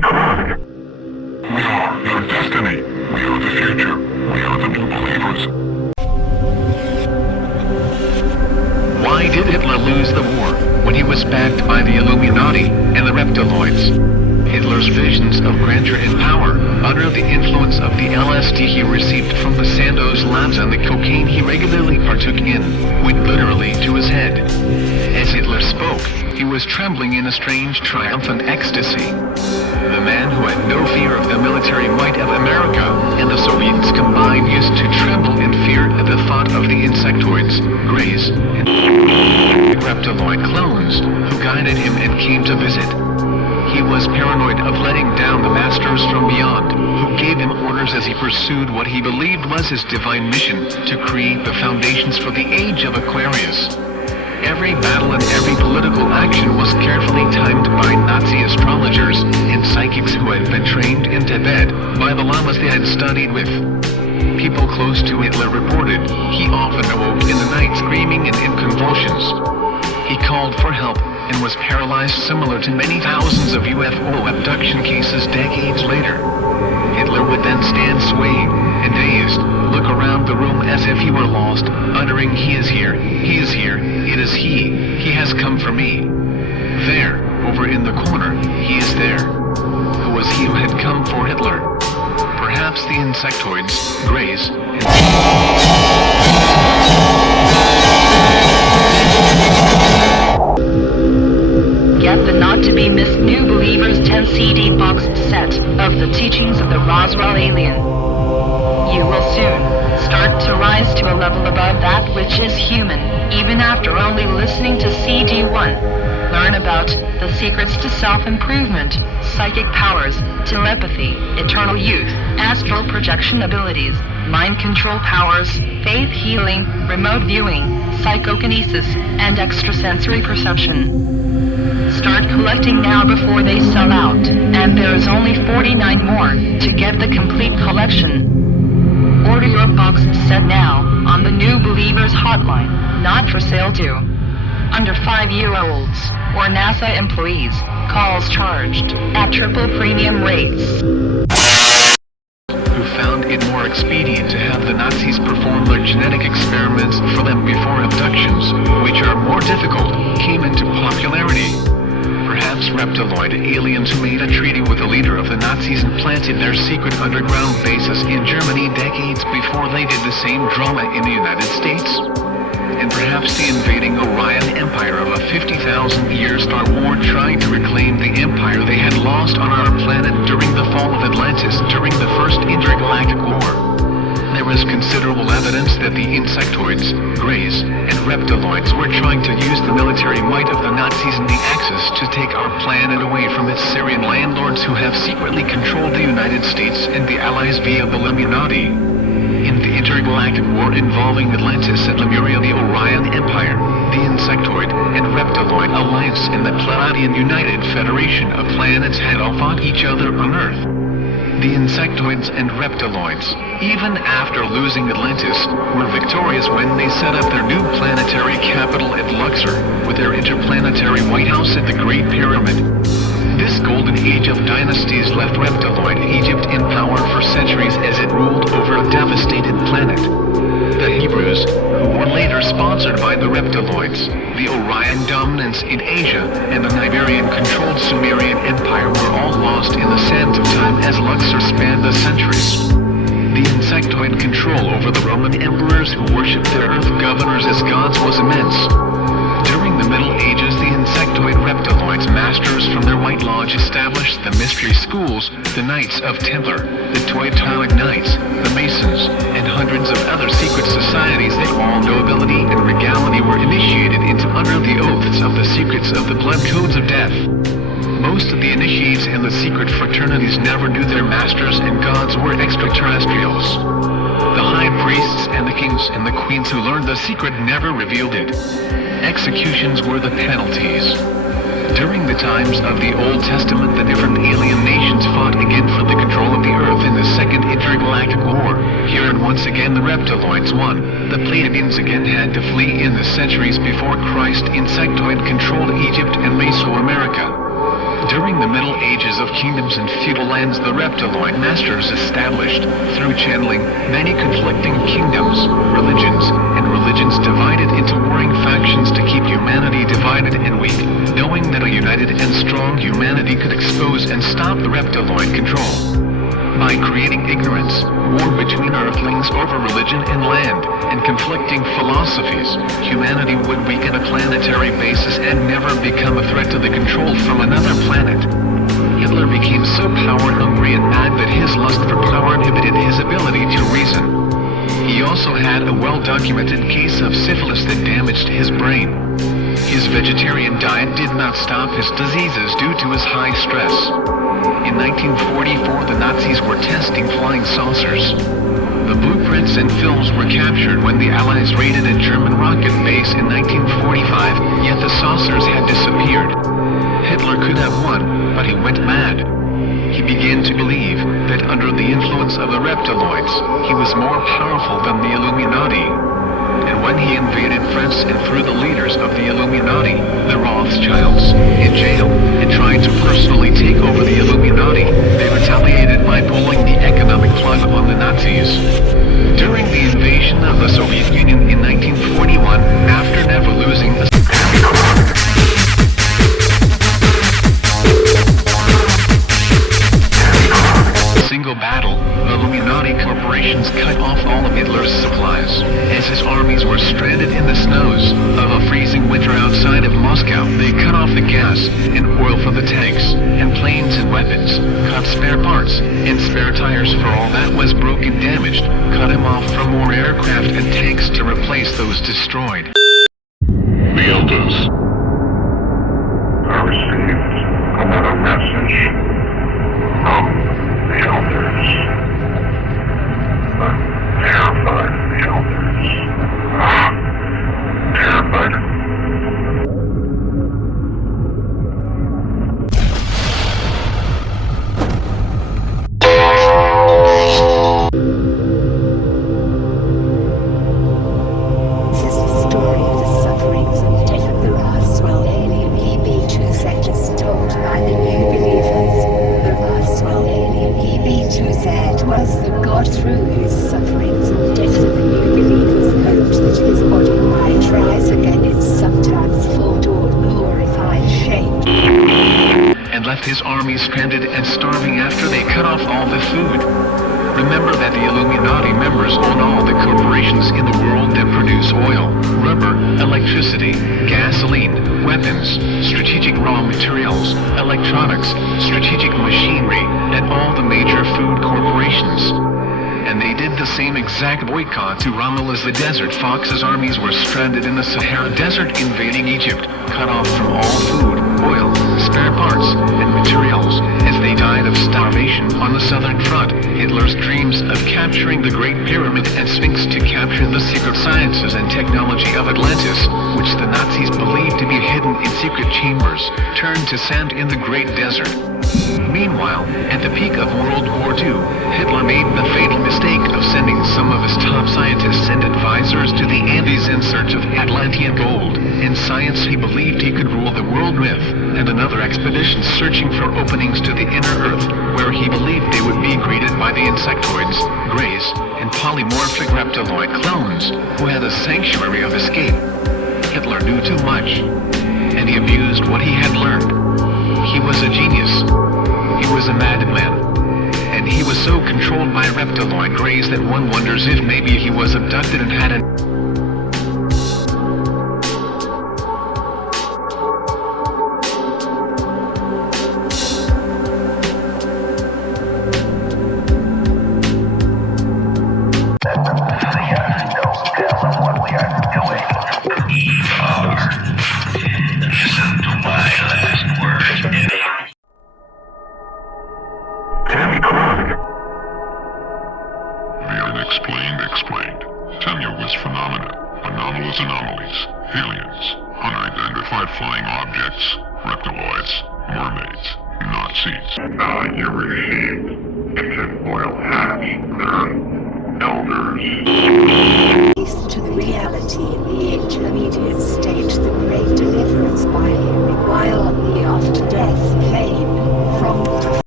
they cry. We are their destiny. We are the future. We are the new believers. Why did Hitler lose the war when he was backed by the Illuminati and the reptiloids? Hitler's visions of grandeur and power, under the influence of the LSD he received from the Sandoz labs and the cocaine he regularly partook in, went literally to his head. As Hitler spoke, he was trembling in a strange triumphant ecstasy. The man who had no fear of the military might of America and the Soviets combined used to tremble in fear at the thought of the insectoids, greys, and reptiloid clones who guided him and came to visit. He was paranoid of letting down the masters from beyond, who gave him orders as he pursued what he believed was his divine mission to create the foundations for the age of Aquarius. Every battle and every political action was carefully timed by Nazi astrologers and psychics who had been trained in Tibet by the lamas they had studied with. People close to Hitler reported he often awoke in the night screaming and in convulsions. He called for help and was paralyzed, similar to many thousands of UFO abduction cases decades later. Hitler would then stand swaying and dazed, look around the room as if he were lost, uttering, "He is here, he is here, it is he has come for me." There, over in the corner, he is there. Who was he who had come for Hitler? Perhaps the insectoids, greys, Get the not-to-be-missed New Believers 10 CD box set of the teachings of the Roswell alien. You will soon start to rise to a level above that which is human, even after only listening to CD1. Learn about the secrets to self-improvement, psychic powers, telepathy, eternal youth, astral projection abilities, mind control powers, faith healing, remote viewing, psychokinesis, and extrasensory perception. Start collecting now before they sell out, and there is only 49 more to get the complete collection. Order your box set now on the New Believers hotline, not for sale to under 5-year-olds or NASA employees. Calls charged at triple premium rates. who found it more expedient to have the Nazis perform their genetic experiments for them before abductions, which are more difficult, came into popularity. Perhaps reptiloid aliens who made a treaty with the leader of the Nazis and planted their secret underground bases in Germany decades before they did the same drama in the United States. And perhaps the invading Orion Empire of a 50,000-year Star War trying to reclaim the empire they had lost on our planet during the fall of Atlantis during the First Intergalactic War. There was considerable evidence that the insectoids, greys, and reptiloids were trying to use the military might of the Nazis and the Axis to take our planet away from its Syrian landlords who have secretly controlled the United States and the Allies via the Illuminati. In the intergalactic war involving Atlantis and Lemuria, the Orion Empire, the Insectoid and Reptiloid Alliance, and the Pleiadian United Federation of Planets had all fought each other on Earth. The Insectoids and Reptiloids, even after losing Atlantis, were victorious when they set up their new planetary capital at Luxor, with their interplanetary White House at the Great Pyramid. This golden age of dynasties left Reptiloid Egypt in power for centuries as it ruled over a devastated planet. The Hebrews, who were later sponsored by the Reptiloids, the Orion dominance in Asia, and the Iberian-controlled Sumerian Empire were all lost in the sands of time as Luxor spanned the centuries. The insectoid control over the Roman emperors who worshipped their earth governors as gods was immense. During the Middle Ages, the insectoid reptiloids masters from their White Lodge established the mystery schools, the Knights of Templar, the Teutonic Knights, the Masons, and hundreds of other secret societies that all nobility and regality were initiated into under the oaths of the secrets of the blood codes of death. Most of the initiates and the secret fraternities never knew their masters and gods were extraterrestrials. The high priests and the kings and the queens who learned the secret never revealed it. Executions were the penalties. During the times of the Old Testament, the different alien nations fought again for the control of the earth in the Second Intergalactic War. Here and once again the reptiloids won. The Pleiadians again had to flee in the centuries before Christ. Insectoid controlled Egypt and Mesoamerica. During the Middle Ages of kingdoms and feudal lands, the reptiloid masters established, through channeling, many conflicting kingdoms, religions, and religions divided into warring factions to keep humanity divided and weak, knowing that a united and strong humanity could expose and stop the reptiloid control. By creating ignorance, war between earthlings over religion and land, and conflicting philosophies, humanity would weaken a planetary basis and never become a threat to the control from another planet. Hitler became so power-hungry and mad that his lust for power inhibited his ability to reason. He also had a well-documented case of syphilis that damaged his brain. His vegetarian diet did not stop his diseases due to his high stress. In 1944, the Nazis were testing flying saucers. The blueprints and films were captured when the Allies raided a German rocket base in 1945, yet the saucers had disappeared. Hitler could have won, but he went mad. He began to believe that under the influence of the reptiloids, he was more powerful than the Illuminati. And when he invaded France and threw the leaders of the Illuminati, the Rothschilds, in jail, and tried to personally take over the Illuminati, they retaliated by pulling the economic plug on the Nazis. During the invasion of the Soviet Union in 1941, after never losing a single battle, the Illuminati corporations cut off all of Hitler's supplies. As his armies were stranded in the snows of a freezing winter outside of Moscow, they cut off the gas and oil for the tanks, and planes and weapons, cut spare parts, and spare tires for all that was broken and damaged, cut him off from more aircraft and tanks to replace those destroyed. The elders. I received another message from the elders. I'm terrified of the elders. Terrified. This is the story of the sufferings and death of the Roswell alien EB2Z told by the New Believers. The Roswell alien EB2Z was the God through his sufferings and death of the New Believers hoped that his body might rise again its sometimes full or glorified shape. And left his army stranded and starving after they cut off all the food. Remember that the Illuminati members own all the corporations in the world that produce oil, rubber, electricity, gasoline, weapons, strategic raw materials, electronics, strategic machinery, and all the major food corporations. And they did the same exact boycott to Rommel as the Desert Fox's armies were stranded in the Sahara Desert invading Egypt, cut off from all food, oil, spare parts, and materials, as they died of starvation on the Southern Front. Hitler's dreams of capturing the Great Pyramid and Sphinx to capture the secret sciences and technology of Atlantis, which the Nazis believed to be hidden in secret chambers, turned to sand in the Great Desert. Meanwhile, at the peak of World War II, Hitler made the fatal mistake of sending some of his top scientists and advisors to the Andes in search of Atlantean gold. In science, he believed he could rule the world with, and another expedition searching for openings to the inner Earth, where he believed they would be greeted by the insectoids, greys, and polymorphic reptiloid clones, who had a sanctuary of escape. Hitler knew too much, and he abused what he had learned. He was a genius. He was a madman. And he was so controlled by reptiloid greys that one wonders if maybe he was abducted and had an Explained. Tenure was phenomena, anomalous anomalies, aliens, unidentified flying objects, reptiloids, mermaids, Nazis. Your regime, tinfoil hats, they're elders. To the reality humanity in the intermediate stage, the great deliverance by him, while on the after-death plane, from